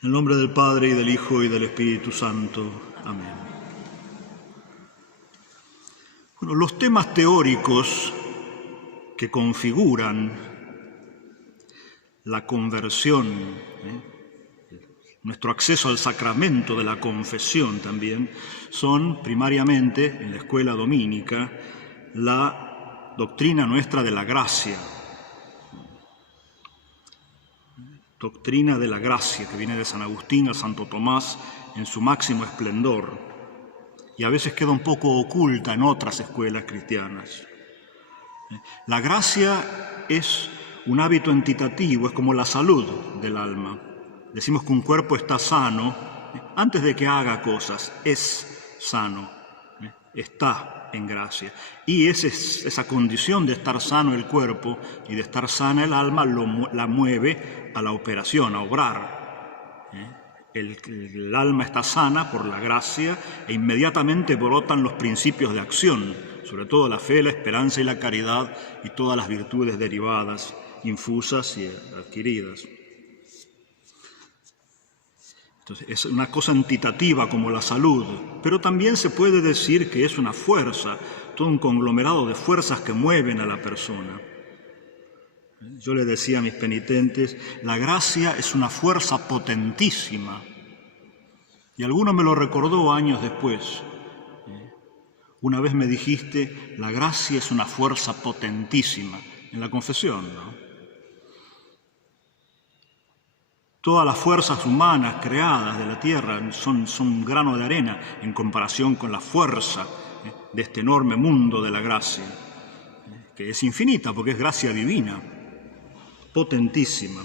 En el nombre del Padre, y del Hijo, y del Espíritu Santo. Amén. Bueno, los temas teóricos que configuran la conversión, nuestro acceso al sacramento de la confesión también, son primariamente, en la escuela domínica, la doctrina nuestra de la gracia. Doctrina de la gracia, que viene de San Agustín a Santo Tomás en su máximo esplendor, y a veces queda un poco oculta en otras escuelas cristianas. La gracia es un hábito entitativo, es como la salud del alma. Decimos que un cuerpo está sano antes de que haga cosas, es sano, está en gracia. Y esa condición de estar sano el cuerpo y de estar sana el alma la mueve a la operación, a obrar. El alma está sana por la gracia e inmediatamente brotan los principios de acción, sobre todo la fe, la esperanza y la caridad y todas las virtudes derivadas, infusas y adquiridas. Entonces, es una cosa entitativa como la salud, pero también se puede decir que es una fuerza, todo un conglomerado de fuerzas que mueven a la persona. Yo le decía a mis penitentes, la gracia es una fuerza potentísima. Y alguno me lo recordó años después. Una vez me dijiste, la gracia es una fuerza potentísima, en la confesión, ¿no? Todas las fuerzas humanas creadas de la tierra son un grano de arena en comparación con la fuerza de este enorme mundo de la gracia, que es infinita porque es gracia divina, potentísima.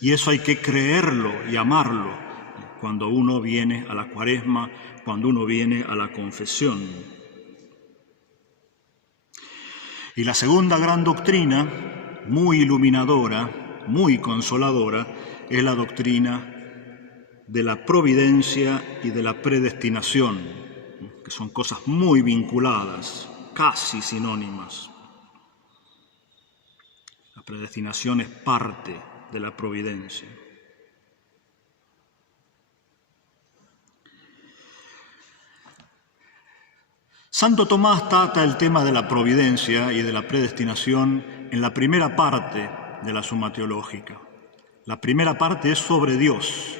Y eso hay que creerlo y amarlo cuando uno viene a la Cuaresma, cuando uno viene a la confesión. Y la segunda gran doctrina, muy iluminadora, muy consoladora, es la doctrina de la providencia y de la predestinación, que son cosas muy vinculadas, casi sinónimas. La predestinación es parte de la providencia. Santo Tomás trata el tema de la providencia y de la predestinación en la primera parte de la Suma Teológica. La primera parte es sobre Dios,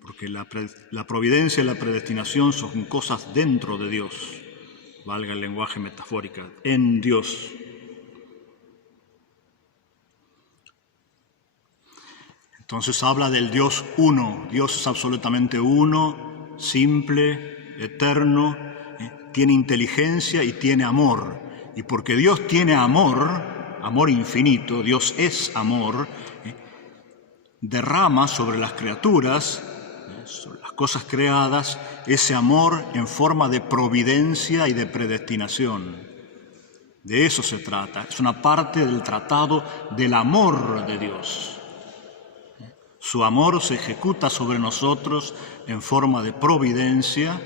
porque la providencia y la predestinación son cosas dentro de Dios, valga el lenguaje metafórico, en Dios. Entonces habla del Dios uno. Dios es absolutamente uno, simple, eterno, tiene inteligencia y tiene amor. Y porque Dios tiene amor infinito, Dios es amor, derrama sobre las criaturas, sobre las cosas creadas, ese amor en forma de providencia y de predestinación. De eso se trata, es una parte del tratado del amor de Dios. Su amor se ejecuta sobre nosotros en forma de providencia,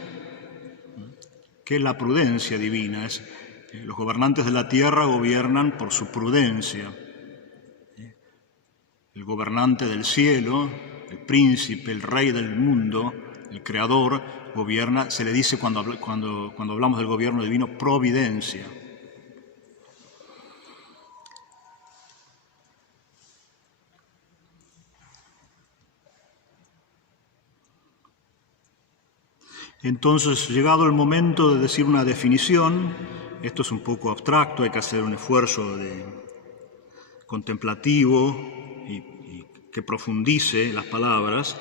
que es la prudencia divina. Los gobernantes de la tierra gobiernan por su prudencia. El gobernante del cielo, el príncipe, el rey del mundo, el creador, gobierna, se le dice cuando hablamos del gobierno divino, providencia. Entonces, llegado el momento de decir una definición, esto es un poco abstracto, hay que hacer un esfuerzo contemplativo y que profundice las palabras,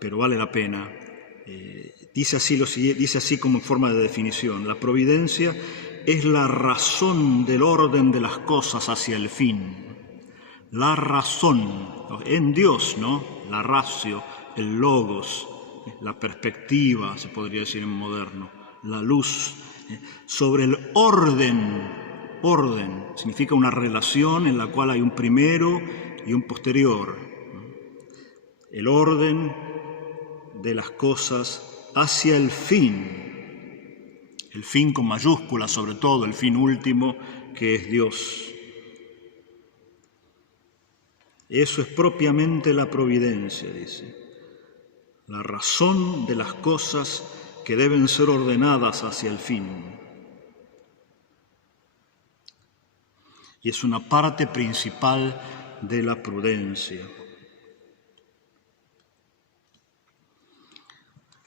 pero vale la pena. Dice así como en forma de definición: la providencia es la razón del orden de las cosas hacia el fin. La razón, en Dios, ¿no? La ratio, el logos, la perspectiva, se podría decir en moderno, la luz, sobre el orden. Orden significa una relación en la cual hay un primero y un posterior. El orden de las cosas hacia el fin con mayúscula, sobre todo el fin último, que es Dios. Eso es propiamente la providencia, dice. La razón de las cosas que deben ser ordenadas hacia el fin. Y es una parte principal de la prudencia.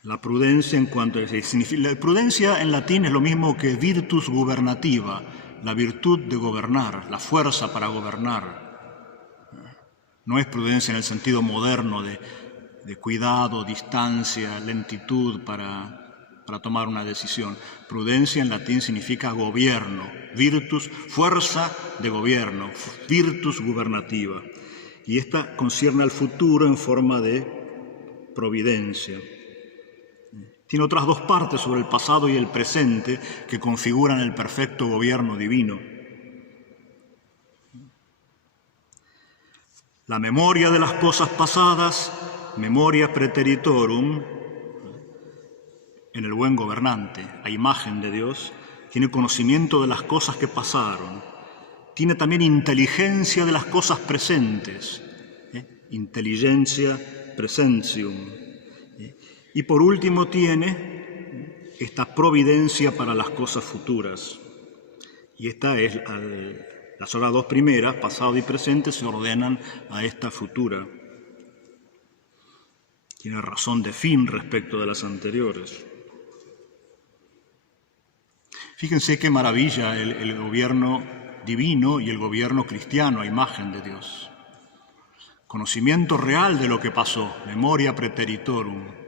La prudencia en cuanto a... La prudencia en latín es lo mismo que virtus gubernativa, la virtud de gobernar, la fuerza para gobernar. No es prudencia en el sentido moderno de cuidado, distancia, lentitud para tomar una decisión. Prudencia en latín significa gobierno, virtus, fuerza de gobierno, virtus gubernativa. Y esta concierne al futuro en forma de providencia. Tiene otras dos partes sobre el pasado y el presente que configuran el perfecto gobierno divino. La memoria de las cosas pasadas, memoria praeteritorum, en el buen gobernante, a imagen de Dios, tiene conocimiento de las cosas que pasaron, tiene también inteligencia de las cosas presentes, inteligencia presentium. Y por último tiene esta providencia para las cosas futuras. Y esta es, las otras dos primeras, pasado y presente, se ordenan a esta futura. Tiene razón de fin respecto de las anteriores. Fíjense qué maravilla el gobierno divino y el gobierno cristiano a imagen de Dios. Conocimiento real de lo que pasó, memoria praeteritorum.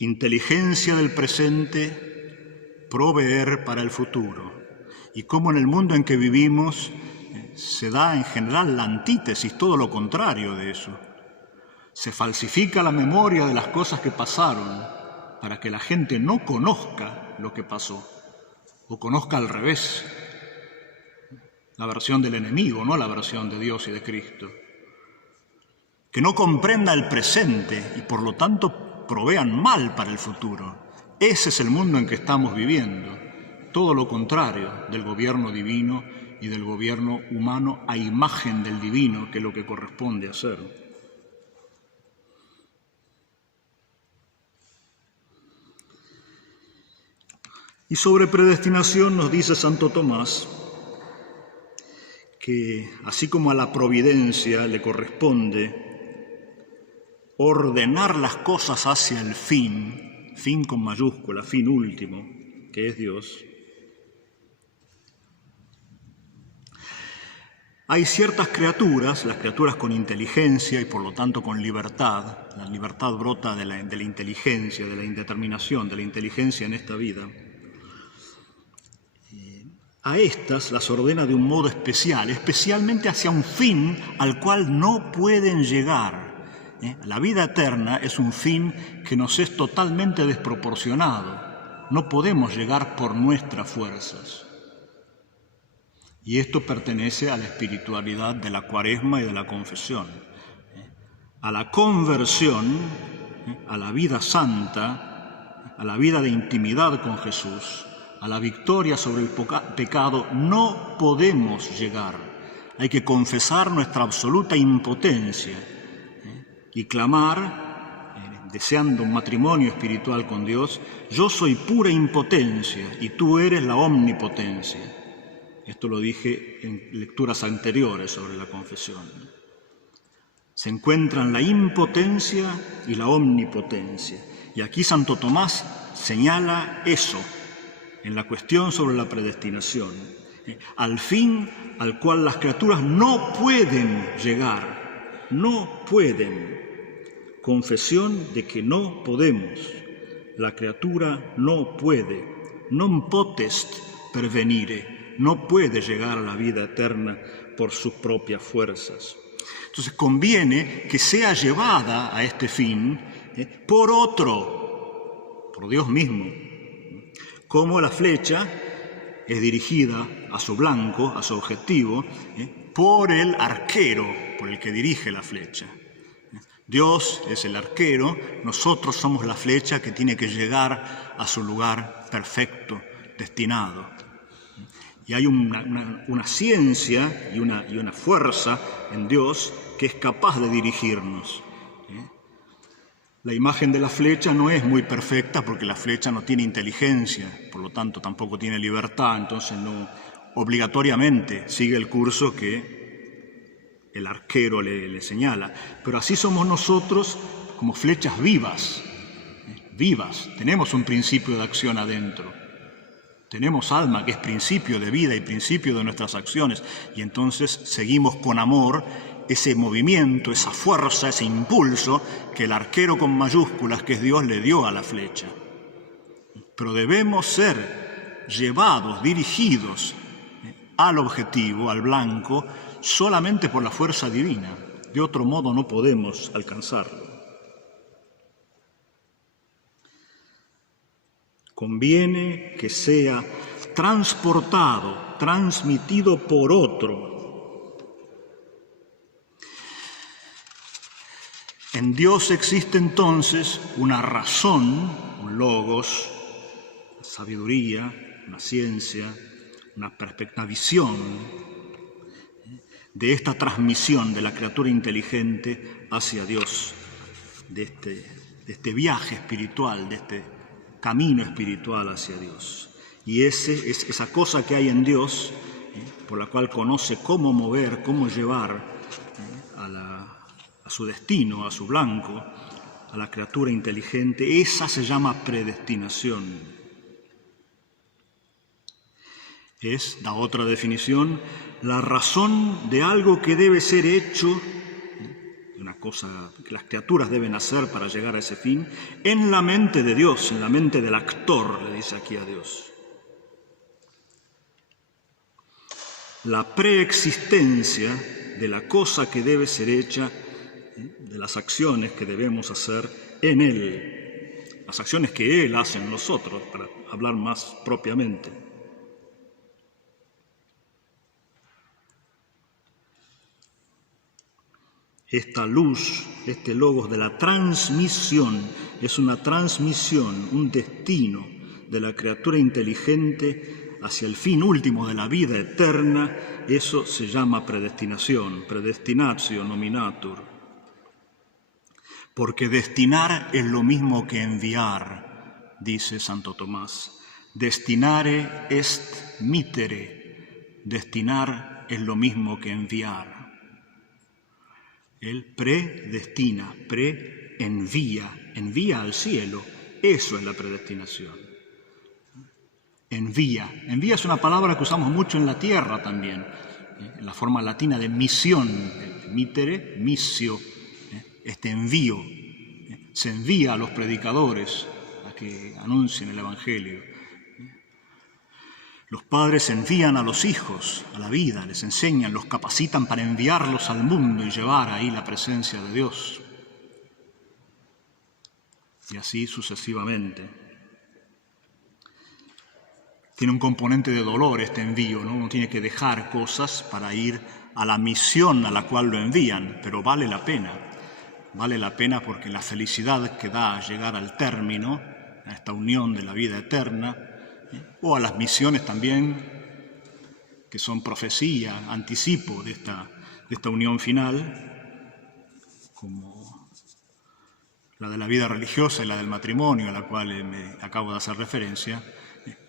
Inteligencia del presente, proveer para el futuro. Y cómo en el mundo en que vivimos se da en general la antítesis, todo lo contrario de eso. Se falsifica la memoria de las cosas que pasaron para que la gente no conozca lo que pasó, o conozca al revés, la versión del enemigo, no la versión de Dios y de Cristo. Que no comprenda el presente y por lo tanto provean mal para el futuro. Ese es el mundo en que estamos viviendo. Todo lo contrario del gobierno divino y del gobierno humano a imagen del divino, que es lo que corresponde hacer. Y sobre predestinación nos dice Santo Tomás que así como a la providencia le corresponde ordenar las cosas hacia el fin, fin con mayúscula, fin último, que es Dios, hay ciertas criaturas, las criaturas con inteligencia y por lo tanto con libertad, la libertad brota de la inteligencia, de la indeterminación, de la inteligencia en esta vida. A estas las ordena de un modo especial, especialmente hacia un fin al cual no pueden llegar. La vida eterna es un fin que nos es totalmente desproporcionado. No podemos llegar por nuestras fuerzas. Y esto pertenece a la espiritualidad de la Cuaresma y de la confesión. A la conversión, a la vida santa, a la vida de intimidad con Jesús, a la victoria sobre el pecado, no podemos llegar. Hay que confesar nuestra absoluta impotencia y clamar, deseando un matrimonio espiritual con Dios: yo soy pura impotencia y tú eres la omnipotencia. Esto lo dije en lecturas anteriores sobre la confesión. Se encuentran la impotencia y la omnipotencia. Y aquí Santo Tomás señala eso en la cuestión sobre la predestinación. Al fin al cual las criaturas no pueden llegar, no pueden. Confesión de que no podemos. La criatura no puede. Non potest pervenire. No puede llegar a la vida eterna por sus propias fuerzas. Entonces conviene que sea llevada a este fin por otro, por Dios mismo. Como la flecha es dirigida a su blanco, a su objetivo, por el arquero, por el que dirige la flecha. Dios es el arquero, nosotros somos la flecha que tiene que llegar a su lugar perfecto, destinado. Y hay una ciencia y una fuerza en Dios que es capaz de dirigirnos. La imagen de la flecha no es muy perfecta porque la flecha no tiene inteligencia, por lo tanto tampoco tiene libertad, entonces no obligatoriamente sigue el curso que el arquero le señala. Pero así somos nosotros como flechas vivas, tenemos un principio de acción adentro. Tenemos alma, que es principio de vida y principio de nuestras acciones, y entonces seguimos con amor ese movimiento, esa fuerza, ese impulso que el arquero con mayúsculas, que es Dios, le dio a la flecha. Pero debemos ser llevados, dirigidos al objetivo, al blanco, solamente por la fuerza divina. De otro modo no podemos alcanzarlo. Conviene que sea transportado, transmitido por otro. En Dios existe entonces una razón, un logos, una sabiduría, una ciencia, una visión de esta transmisión de la criatura inteligente hacia Dios, de este viaje espiritual, de este camino espiritual hacia Dios. Y esa cosa que hay en Dios, por la cual conoce cómo mover, cómo llevar a su destino, a su blanco, a la criatura inteligente, esa se llama predestinación. Es, da otra definición, la razón de algo que debe ser hecho, una cosa que las criaturas deben hacer para llegar a ese fin, en la mente de Dios, en la mente del actor, le dice aquí a Dios. La preexistencia de la cosa que debe ser hecha, de las acciones que debemos hacer en Él, las acciones que Él hace en nosotros, para hablar más propiamente. Esta luz, este logos de la transmisión, es una transmisión, un destino de la criatura inteligente hacia el fin último de la vida eterna. Eso se llama predestinación, predestinatio nominatur. Porque destinar es lo mismo que enviar, dice Santo Tomás. Destinare est mittere, destinar es lo mismo que enviar. Él predestina, envía al cielo. Eso es la predestinación. Envía es una palabra que usamos mucho en la tierra también, en la forma latina de misión, mittere, missio, este envío. Se envía a los predicadores a que anuncien el Evangelio. Los padres envían a los hijos a la vida, les enseñan, los capacitan para enviarlos al mundo y llevar ahí la presencia de Dios. Y así sucesivamente. Tiene un componente de dolor este envío, ¿no? Uno tiene que dejar cosas para ir a la misión a la cual lo envían, pero vale la pena. Vale la pena porque la felicidad que da llegar al término, a esta unión de la vida eterna, o a las misiones también, que son profecía, anticipo de esta unión final, como la de la vida religiosa y la del matrimonio, a la cual me acabo de hacer referencia,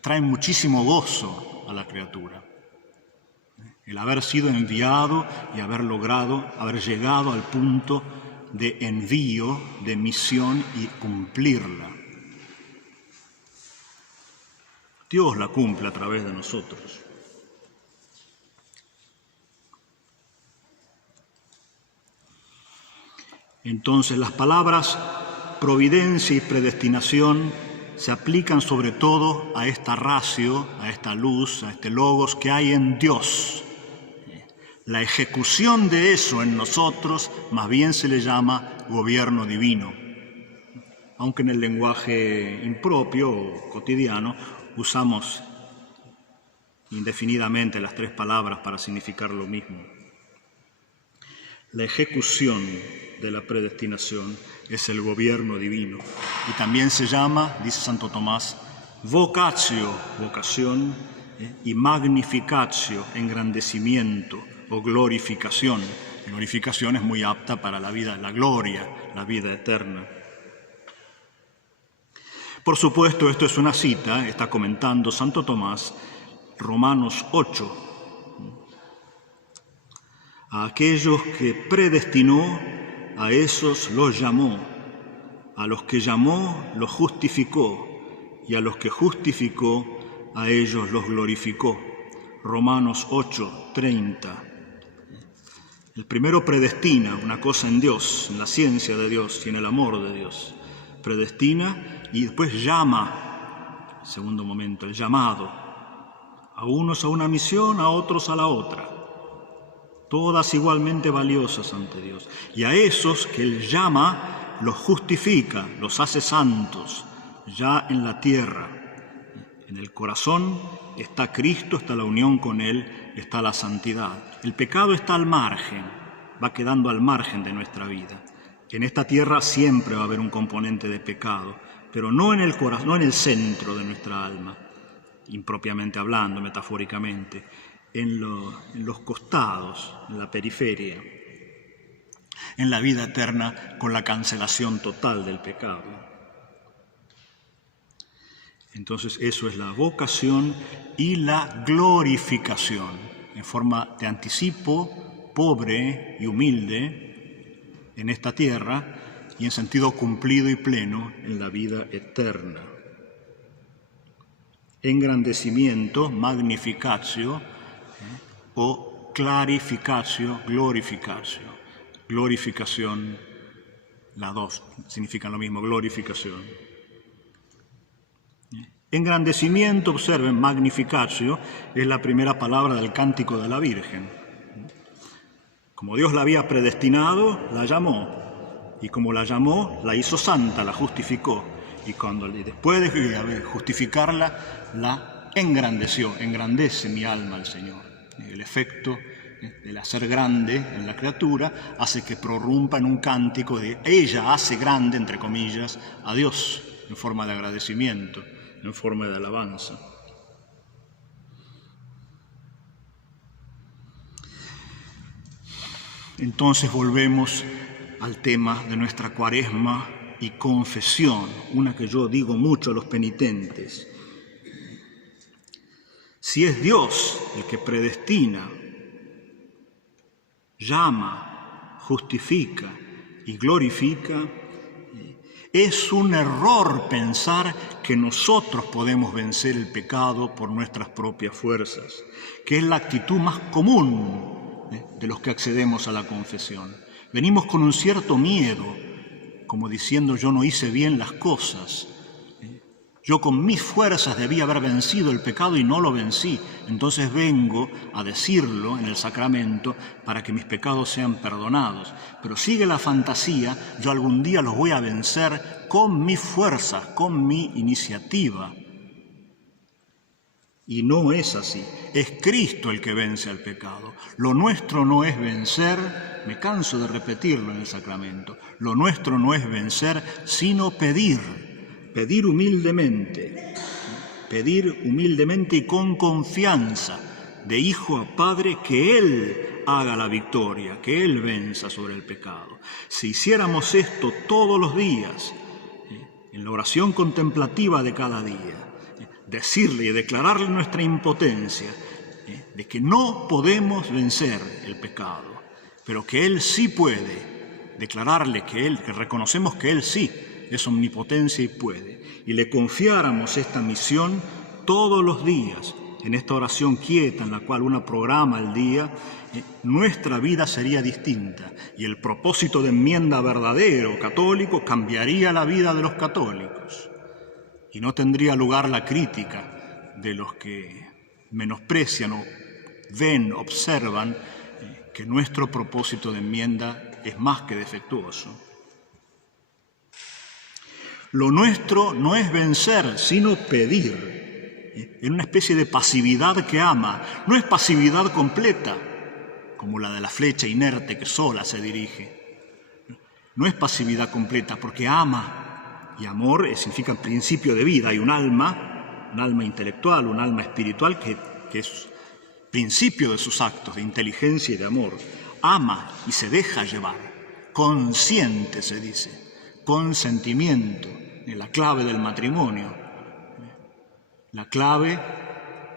traen muchísimo gozo a la criatura. El haber sido enviado y haber llegado al punto de envío, de misión y cumplirla. Dios la cumple a través de nosotros. Entonces las palabras providencia y predestinación se aplican sobre todo a esta ratio, a esta luz, a este logos que hay en Dios. La ejecución de eso en nosotros más bien se le llama gobierno divino, aunque en el lenguaje impropio o cotidiano usamos indefinidamente las tres palabras para significar lo mismo. La ejecución de la predestinación es el gobierno divino y también se llama, dice Santo Tomás, vocatio, vocación, y magnificatio, engrandecimiento o glorificación. Glorificación es muy apta para la vida, la gloria, la vida eterna. Por supuesto, esto es una cita, está comentando Santo Tomás, Romanos 8. A aquellos que predestinó, a esos los llamó. A los que llamó, los justificó. Y a los que justificó, a ellos los glorificó. Romanos 8, 30. El primero predestina una cosa en Dios, en la ciencia de Dios y en el amor de Dios. Predestina y después llama, segundo momento, el llamado. A unos a una misión, a otros a la otra. Todas igualmente valiosas ante Dios. Y a esos que Él llama, los justifica, los hace santos, ya en la tierra. En el corazón está Cristo, está la unión con Él, está la santidad. El pecado está al margen, va quedando al margen de nuestra vida. En esta tierra siempre va a haber un componente de pecado, pero no en el corazón, no en el centro de nuestra alma, impropiamente hablando, metafóricamente, en los costados, en la periferia, en la vida eterna con la cancelación total del pecado. Entonces eso es la vocación y la glorificación, en forma de anticipo, pobre y humilde en esta tierra y en sentido cumplido y pleno en la vida eterna. Engrandecimiento, magnificatio, o clarificatio, glorificatio. Glorificación, las dos significan lo mismo, glorificación. Engrandecimiento, observen, magnificatio, es la primera palabra del cántico de la Virgen. Como Dios la había predestinado, la llamó. Y como la llamó, la hizo santa, la justificó. Y después de justificarla, la engrandeció. Engrandece mi alma al Señor. El efecto del hacer grande en la criatura hace que prorrumpa en un cántico de ella hace grande, entre comillas, a Dios, en forma de agradecimiento, en forma de alabanza. Entonces volvemos al tema de nuestra cuaresma y confesión, una que yo digo mucho a los penitentes. Si es Dios el que predestina, llama, justifica y glorifica, es un error pensar que nosotros podemos vencer el pecado por nuestras propias fuerzas, que es la actitud más común de los que accedemos a la confesión. Venimos con un cierto miedo, como diciendo yo no hice bien las cosas. Yo con mis fuerzas debía haber vencido el pecado y no lo vencí. Entonces vengo a decirlo en el sacramento para que mis pecados sean perdonados. Pero sigue la fantasía, yo algún día los voy a vencer con mis fuerzas, con mi iniciativa. Y no es así. Es Cristo el que vence al pecado. Lo nuestro no es vencer, me canso de repetirlo en el sacramento, lo nuestro no es vencer, sino pedir. Pedir humildemente y con confianza, de hijo a padre, que Él haga la victoria, que Él venza sobre el pecado. Si hiciéramos esto todos los días, en la oración contemplativa de cada día, decirle y declararle nuestra impotencia, de que no podemos vencer el pecado, pero que Él sí puede, declararle que reconocemos que Él sí es omnipotencia y puede, y le confiáramos esta misión todos los días, en esta oración quieta en la cual uno programa el día, nuestra vida sería distinta y el propósito de enmienda verdadero católico cambiaría la vida de los católicos y no tendría lugar la crítica de los que menosprecian o ven, observan que nuestro propósito de enmienda es más que defectuoso. Lo nuestro no es vencer, sino pedir, en una especie de pasividad que ama. No es pasividad completa, como la de la flecha inerte que sola se dirige. No es pasividad completa, porque ama, y amor significa principio de vida. Hay un alma un alma intelectual, un alma espiritual que es principio de sus actos de inteligencia y de amor. Ama y se deja llevar, consciente se dice, consentimiento, es la clave del matrimonio, la clave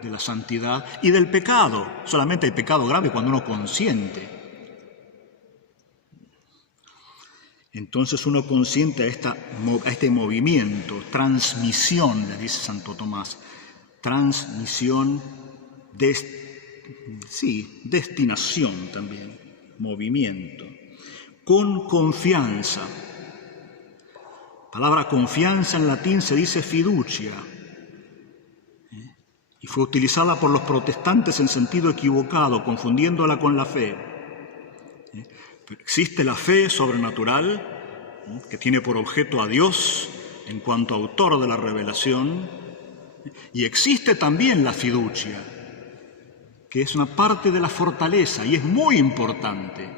de la santidad y del pecado. Solamente hay pecado grave cuando uno consiente. Entonces uno consiente a este movimiento, transmisión, le dice Santo Tomás, transmisión, destinación también, movimiento, con confianza. Palabra confianza en latín se dice fiducia, y fue utilizada por los protestantes en sentido equivocado, confundiéndola con la fe. Pero existe la fe sobrenatural, que tiene por objeto a Dios en cuanto autor de la revelación, y existe también la fiducia, que es una parte de la fortaleza y es muy importante.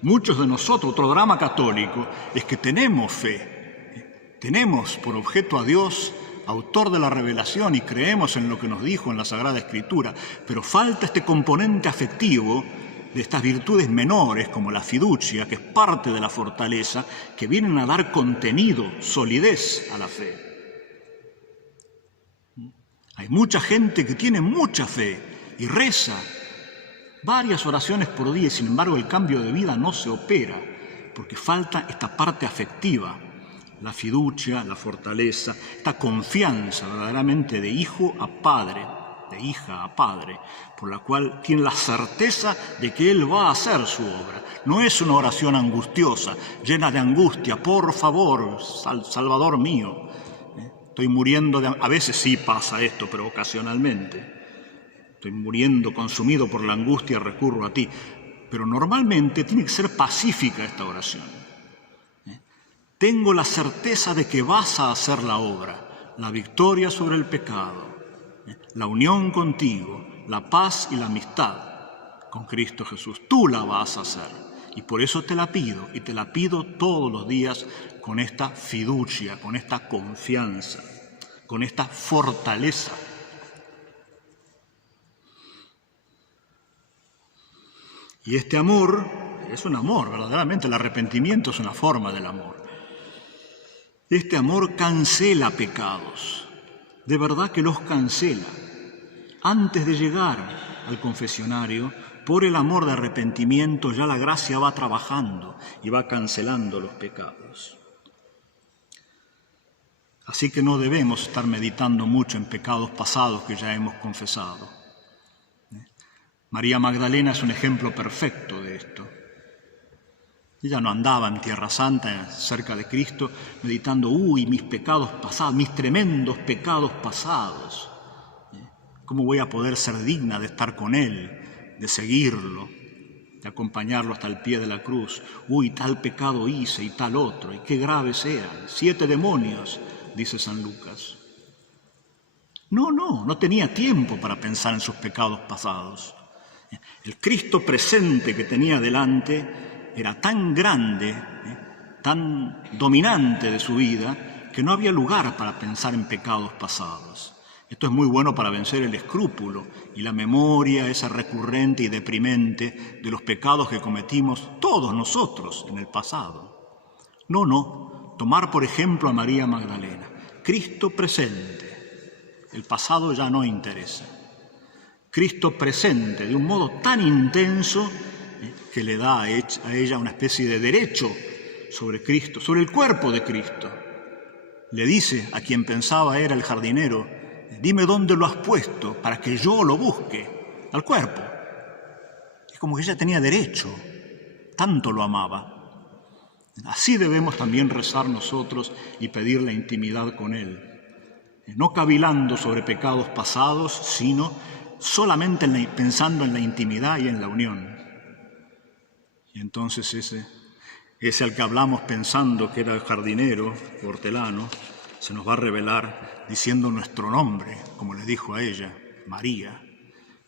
Muchos de nosotros, otro drama católico, es que tenemos fe, tenemos por objeto a Dios, autor de la revelación, y creemos en lo que nos dijo en la Sagrada Escritura, pero falta este componente afectivo de estas virtudes menores, como la fiducia, que es parte de la fortaleza, que vienen a dar contenido, solidez a la fe. Hay mucha gente que tiene mucha fe y reza varias oraciones por día, y sin embargo el cambio de vida no se opera, porque falta esta parte afectiva, la fiducia, la fortaleza, esta confianza verdaderamente de hijo a padre, de hija a padre, por la cual tiene la certeza de que Él va a hacer su obra. No es una oración angustiosa, llena de angustia, por favor, Salvador mío. Estoy muriendo de... A veces sí pasa esto, pero ocasionalmente. Estoy muriendo, consumido por la angustia, recurro a ti. Pero normalmente tiene que ser pacífica esta oración. Tengo la certeza de que vas a hacer la obra, la victoria sobre el pecado, la unión contigo, la paz y la amistad con Cristo Jesús. Tú la vas a hacer. Y por eso te la pido, y te la pido todos los días con esta fiducia, con esta confianza, con esta fortaleza. Y este amor es un amor, verdaderamente el arrepentimiento es una forma del amor. Este amor cancela pecados, de verdad que los cancela. Antes de llegar al confesionario, por el amor de arrepentimiento ya la gracia va trabajando y va cancelando los pecados. Así que no debemos estar meditando mucho en pecados pasados que ya hemos confesado. María Magdalena es un ejemplo perfecto de esto. Ella no andaba en Tierra Santa, cerca de Cristo, meditando, mis pecados pasados, mis tremendos pecados pasados. ¿Cómo voy a poder ser digna de estar con Él, de seguirlo, de acompañarlo hasta el pie de la cruz? Tal pecado hice y tal otro, y qué graves eran. 7 demonios, dice San Lucas. No tenía tiempo para pensar en sus pecados pasados. El Cristo presente que tenía delante era tan grande, tan dominante de su vida, que no había lugar para pensar en pecados pasados. Esto es muy bueno para vencer el escrúpulo y la memoria esa recurrente y deprimente de los pecados que cometimos todos nosotros en el pasado. No, tomar por ejemplo a María Magdalena. Cristo presente, el pasado ya no interesa. Cristo presente de un modo tan intenso que le da a ella una especie de derecho sobre Cristo, sobre el cuerpo de Cristo. Le dice a quien pensaba era el jardinero, dime dónde lo has puesto para que yo lo busque, al cuerpo. Es como que ella tenía derecho, tanto lo amaba. Así debemos también rezar nosotros y pedir la intimidad con Él, no cavilando sobre pecados pasados, sino solamente pensando en la intimidad y en la unión. Y entonces ese al que hablamos pensando que era el jardinero, hortelano, se nos va a revelar diciendo nuestro nombre, como le dijo a ella, María.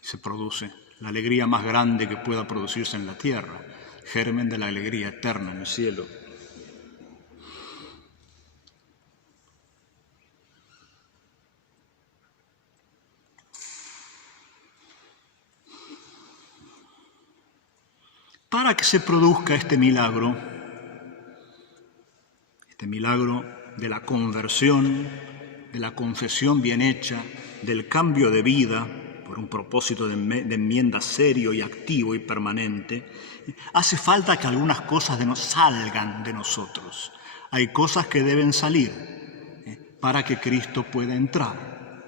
Se produce la alegría más grande que pueda producirse en la tierra, germen de la alegría eterna en el cielo. Para que se produzca este milagro de la conversión, de la confesión bien hecha, del cambio de vida por un propósito de enmienda serio y activo y permanente, hace falta que algunas cosas salgan de nosotros. Hay cosas que deben salir para que Cristo pueda entrar.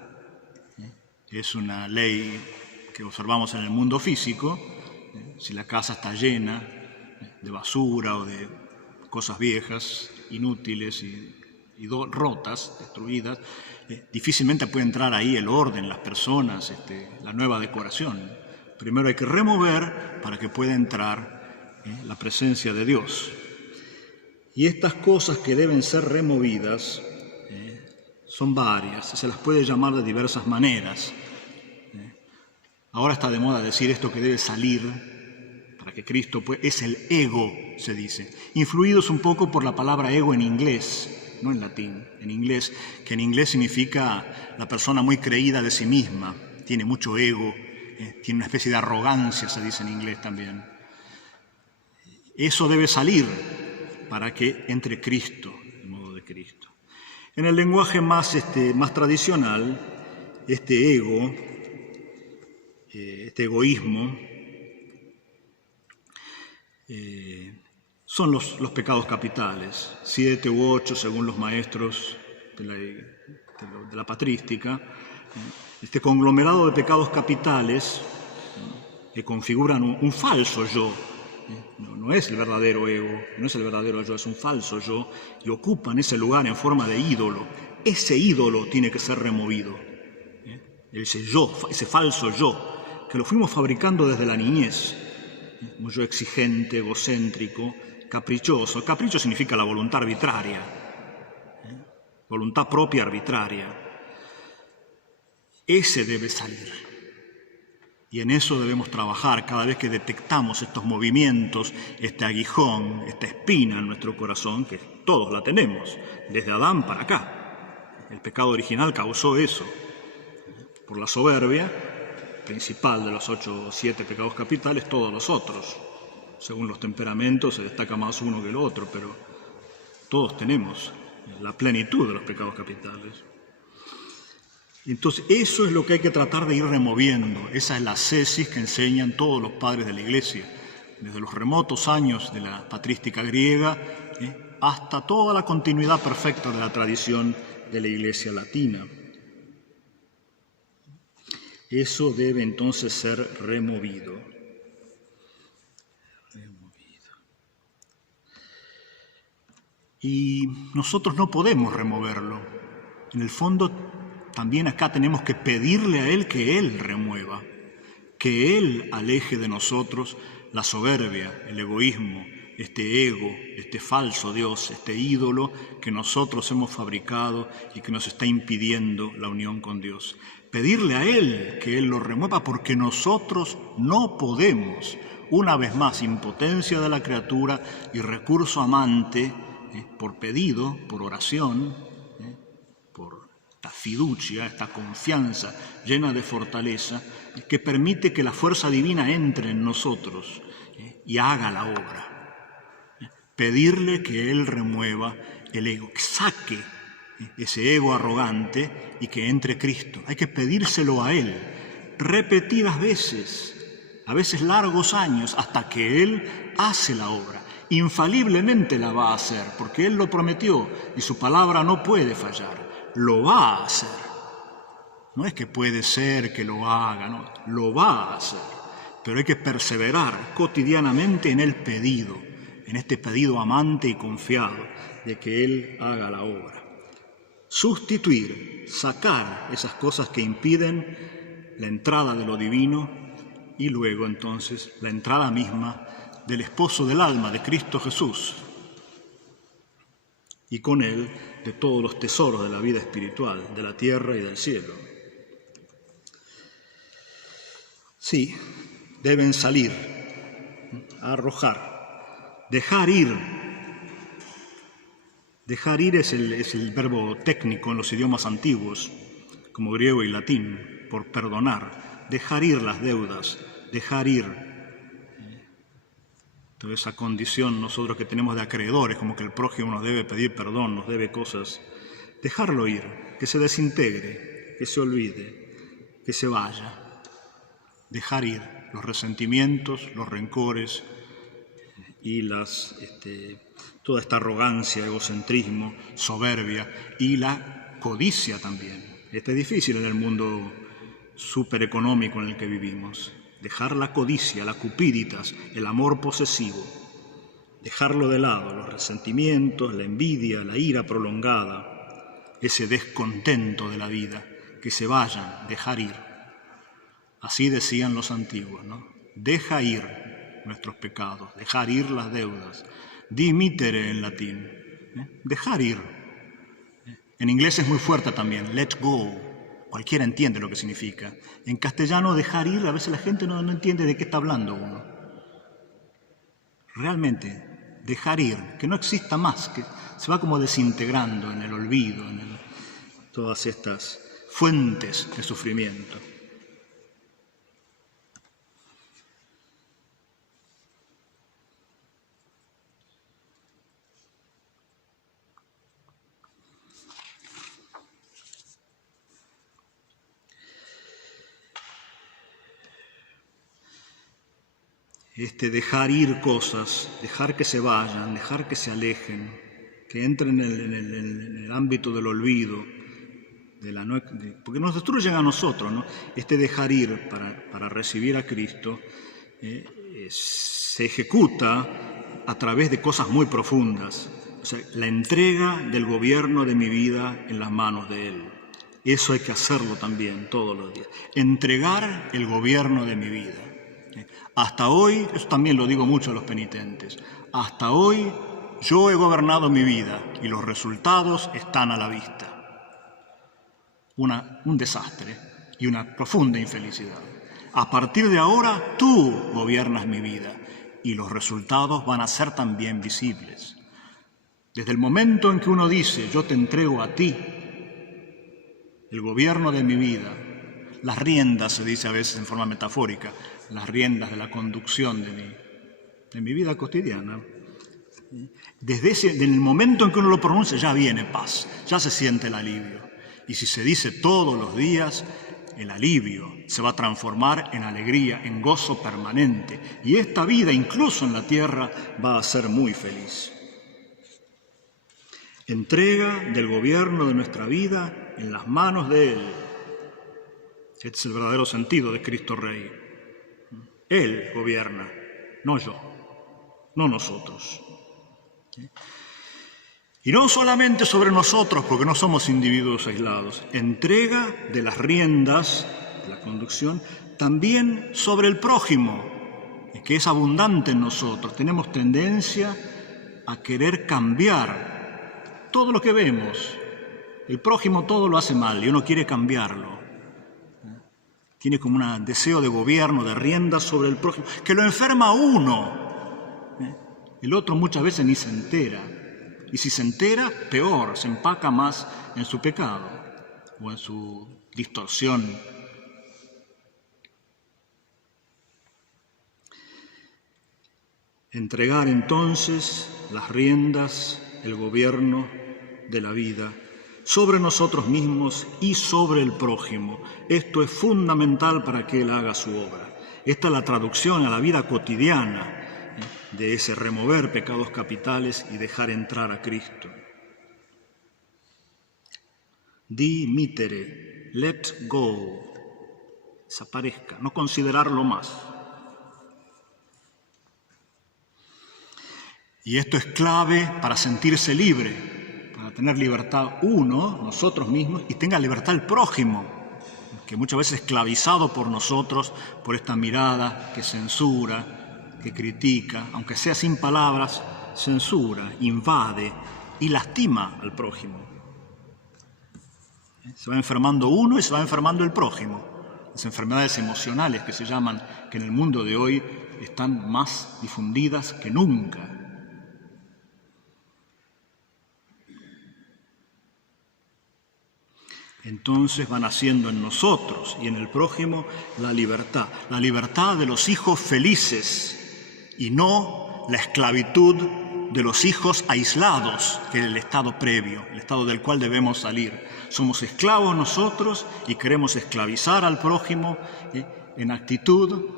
Es una ley que observamos en el mundo físico. Si la casa está llena de basura o de cosas viejas, inútiles y rotas, destruidas, difícilmente puede entrar ahí el orden, las personas, la nueva decoración. Primero hay que remover para que pueda entrar la presencia de Dios. Y estas cosas que deben ser removidas son varias, se las puede llamar de diversas maneras. Ahora está de moda decir esto que debe salir para que Cristo es el ego, se dice, influidos un poco por la palabra ego en inglés, no en latín, en inglés, que en inglés significa la persona muy creída de sí misma, tiene mucho ego, tiene una especie de arrogancia, se dice en inglés también. Eso debe salir para que entre Cristo, el modo de Cristo. En el lenguaje más tradicional, este ego, este egoísmo, son los pecados capitales, 7 u 8 según los maestros de la patrística. Este conglomerado de pecados capitales que configuran un falso yo, no es el verdadero ego, no es el verdadero yo, es un falso yo, y ocupan ese lugar en forma de ídolo. Ese ídolo tiene que ser removido, ese yo, ese falso yo, que lo fuimos fabricando desde la niñez, un yo exigente, egocéntrico, caprichoso. Capricho significa la voluntad arbitraria, voluntad propia arbitraria. Ese debe salir. Y en eso debemos trabajar cada vez que detectamos estos movimientos, este aguijón, esta espina en nuestro corazón, que todos la tenemos, desde Adán para acá. El pecado original causó eso. Por la soberbia, principal de los 8 o 7 pecados capitales, todos los otros. Según los temperamentos se destaca más uno que el otro, pero todos tenemos la plenitud de los pecados capitales. Entonces, eso es lo que hay que tratar de ir removiendo. Esa es la ascesis que enseñan todos los padres de la Iglesia, desde los remotos años de la patrística griega hasta toda la continuidad perfecta de la tradición de la Iglesia latina. Eso debe entonces ser removido. Y nosotros no podemos removerlo. En el fondo, también acá tenemos que pedirle a Él que Él remueva, que Él aleje de nosotros la soberbia, el egoísmo, este ego, este falso Dios, este ídolo que nosotros hemos fabricado y que nos está impidiendo la unión con Dios. Pedirle a Él que Él lo remueva porque nosotros no podemos. Una vez más, impotencia de la criatura y recurso amante, por pedido, por oración, por esta fiducia, esta confianza llena de fortaleza, que permite que la fuerza divina entre en nosotros y haga la obra. Pedirle que Él remueva el ego, que saque ese ego arrogante y que entre Cristo. Hay que pedírselo a Él repetidas veces, a veces largos años, hasta que Él hace la obra. Infaliblemente la va a hacer, porque Él lo prometió y su palabra no puede fallar. Lo va a hacer. No es que puede ser que lo haga, no, lo va a hacer. Pero hay que perseverar cotidianamente en el pedido, en este pedido amante y confiado de que Él haga la obra. Sustituir, sacar esas cosas que impiden la entrada de lo divino y luego entonces la entrada misma del esposo del alma, de Cristo Jesús, y con Él de todos los tesoros de la vida espiritual, de la tierra y del cielo. Sí, deben salir, arrojar, dejar ir. Dejar ir es el verbo técnico en los idiomas antiguos, como griego y latín, por perdonar. Dejar ir las deudas, dejar ir Toda esa condición nosotros que tenemos de acreedores, como que el prójimo nos debe pedir perdón, nos debe cosas. Dejarlo ir, que se desintegre, que se olvide, que se vaya. Dejar ir los resentimientos, los rencores y toda esta arrogancia, egocentrismo, soberbia y la codicia también. Esto es difícil en el mundo supereconómico en el que vivimos. Dejar la codicia, la cupiditas, el amor posesivo. Dejarlo de lado, los resentimientos, la envidia, la ira prolongada, ese descontento de la vida, que se vayan, dejar ir. Así decían los antiguos, ¿no? Deja ir nuestros pecados, dejar ir las deudas. Dimittere en latín, dejar ir. En inglés es muy fuerte también, let go. Cualquiera entiende lo que significa. En castellano, dejar ir, a veces la gente no entiende de qué está hablando uno. Realmente, dejar ir, que no exista más, que se va como desintegrando en el olvido, en todas estas fuentes de sufrimiento. Dejar ir cosas, dejar que se vayan, dejar que se alejen, que entren en el ámbito del olvido, porque nos destruyen a nosotros, ¿no? Dejar ir para recibir a Cristo se ejecuta a través de cosas muy profundas. O sea, la entrega del gobierno de mi vida en las manos de Él. Eso hay que hacerlo también todos los días. Entregar el gobierno de mi vida. Hasta hoy, eso también lo digo mucho a los penitentes, hasta hoy yo he gobernado mi vida y los resultados están a la vista. Un desastre y una profunda infelicidad. A partir de ahora tú gobiernas mi vida y los resultados van a ser también visibles. Desde el momento en que uno dice, yo te entrego a ti el gobierno de mi vida, las riendas, se dice a veces en forma metafórica, las riendas de la conducción de mi vida cotidiana. Desde el momento en que uno lo pronuncia ya viene paz, ya se siente el alivio. Y si se dice todos los días, el alivio se va a transformar en alegría, en gozo permanente. Y esta vida, incluso en la tierra, va a ser muy feliz. Entrega del gobierno de nuestra vida en las manos de Él. Este es el verdadero sentido de Cristo Rey. Él gobierna, no yo, no nosotros. Y no solamente sobre nosotros, porque no somos individuos aislados. Entrega de las riendas de la conducción también sobre el prójimo, que es abundante en nosotros. Tenemos tendencia a querer cambiar todo lo que vemos. El prójimo todo lo hace mal y uno quiere cambiarlo. Tiene como un deseo de gobierno, de riendas sobre el prójimo, que lo enferma a uno. El otro muchas veces ni se entera. Y si se entera, peor, se empaca más en su pecado o en su distorsión. Entregar entonces las riendas, el gobierno de la vida sobre nosotros mismos y sobre el prójimo. Esto es fundamental para que Él haga su obra. Esta es la traducción a la vida cotidiana de ese remover pecados capitales y dejar entrar a Cristo. Dimittere, let go, desaparezca, no considerarlo más. Y esto es clave para sentirse libre, para tener libertad uno, nosotros mismos, y tenga libertad el prójimo, que muchas veces es esclavizado por nosotros, por esta mirada que censura, que critica, aunque sea sin palabras, censura, invade y lastima al prójimo. Se va enfermando uno y se va enfermando el prójimo. Las enfermedades emocionales que se llaman, que en el mundo de hoy están más difundidas que nunca. Entonces van haciendo en nosotros y en el prójimo la libertad de los hijos felices y no la esclavitud de los hijos aislados, que es el estado previo, el estado del cual debemos salir. Somos esclavos nosotros y queremos esclavizar al prójimo en actitud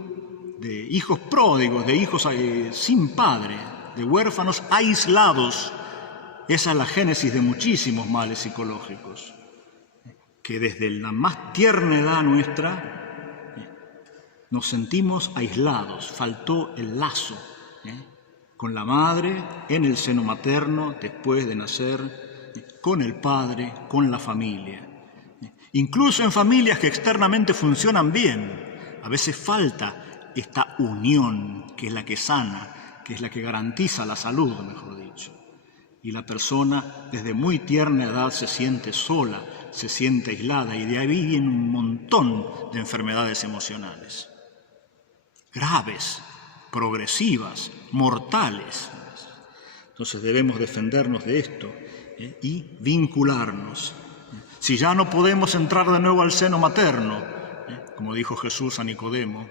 de hijos pródigos, de hijos sin padre, de huérfanos aislados. Esa es la génesis de muchísimos males psicológicos, que desde la más tierna edad nuestra nos sentimos aislados, faltó el lazo con la madre, en el seno materno, después de nacer, con el padre, con la familia. Incluso en familias que externamente funcionan bien, a veces falta esta unión, que es la que sana, que es la que garantiza la salud, mejor dicho. Y la persona desde muy tierna edad se siente sola, se siente aislada, y de ahí vienen un montón de enfermedades emocionales. Graves, progresivas, mortales. Entonces debemos defendernos de esto y vincularnos. Si ya no podemos entrar de nuevo al seno materno, como dijo Jesús a Nicodemo,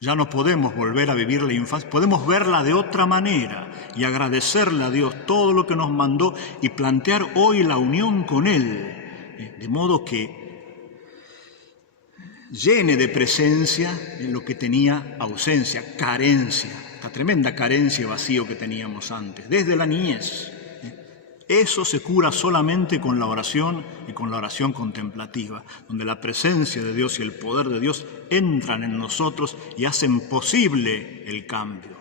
ya no podemos volver a vivir la infancia, podemos verla de otra manera y agradecerle a Dios todo lo que nos mandó y plantear hoy la unión con Él, de modo que llene de presencia en lo que tenía ausencia, carencia, esta tremenda carencia y vacío que teníamos antes, desde la niñez. Eso se cura solamente con la oración y con la oración contemplativa, donde la presencia de Dios y el poder de Dios entran en nosotros y hacen posible el cambio.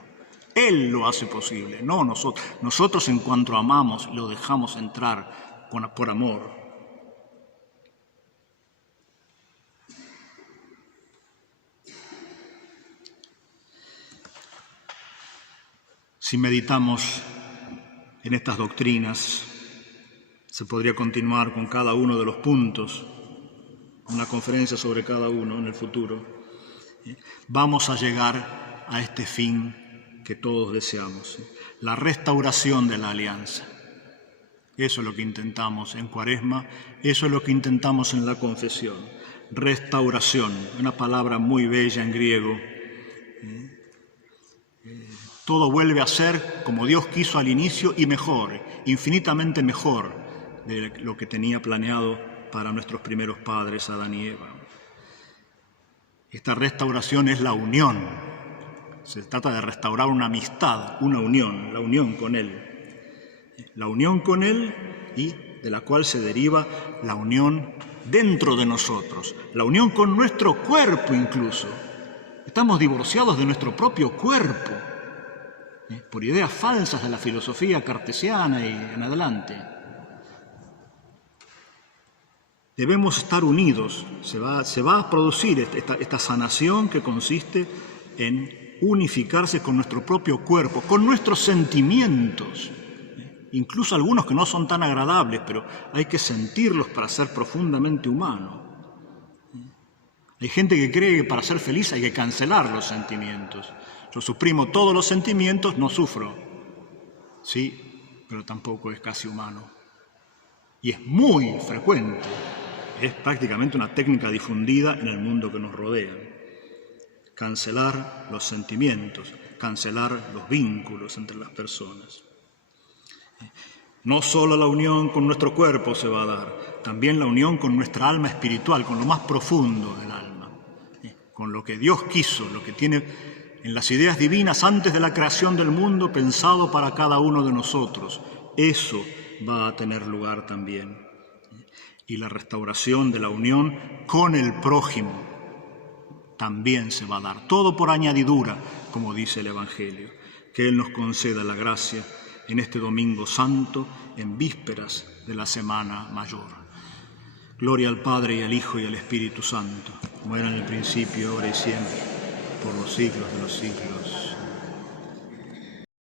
Él lo hace posible, no nosotros. Nosotros en cuanto amamos, lo dejamos entrar por amor. Si meditamos en estas doctrinas, se podría continuar con cada uno de los puntos, una conferencia sobre cada uno en el futuro. Vamos a llegar a este fin que todos deseamos, la restauración de la alianza. Eso es lo que intentamos en Cuaresma, eso es lo que intentamos en la confesión. Restauración, una palabra muy bella en griego. Todo vuelve a ser como Dios quiso al inicio y mejor, infinitamente mejor de lo que tenía planeado para nuestros primeros padres, Adán y Eva. Esta restauración es la unión. Se trata de restaurar una amistad, una unión, la unión con Él. La unión con Él y de la cual se deriva la unión dentro de nosotros, la unión con nuestro cuerpo incluso. Estamos divorciados de nuestro propio cuerpo, por ideas falsas de la filosofía cartesiana y en adelante. Debemos estar unidos, se va a producir esta sanación que consiste en unificarse con nuestro propio cuerpo, con nuestros sentimientos, incluso algunos que no son tan agradables, pero hay que sentirlos para ser profundamente humano. Hay gente que cree que para ser feliz hay que cancelar los sentimientos. Yo suprimo todos los sentimientos, no sufro. Sí, pero tampoco es casi humano. Y es muy frecuente. Es prácticamente una técnica difundida en el mundo que nos rodea. Cancelar los sentimientos, cancelar los vínculos entre las personas. No solo la unión con nuestro cuerpo se va a dar, también la unión con nuestra alma espiritual, con lo más profundo del alma, con lo que Dios quiso, lo que tiene en las ideas divinas antes de la creación del mundo pensado para cada uno de nosotros. Eso va a tener lugar también. Y la restauración de la unión con el prójimo también se va a dar, todo por añadidura, como dice el Evangelio. Que Él nos conceda la gracia en este Domingo Santo, en vísperas de la Semana Mayor. Gloria al Padre, y al Hijo, y al Espíritu Santo, como era en el principio, ahora y siempre, por los siglos de los siglos.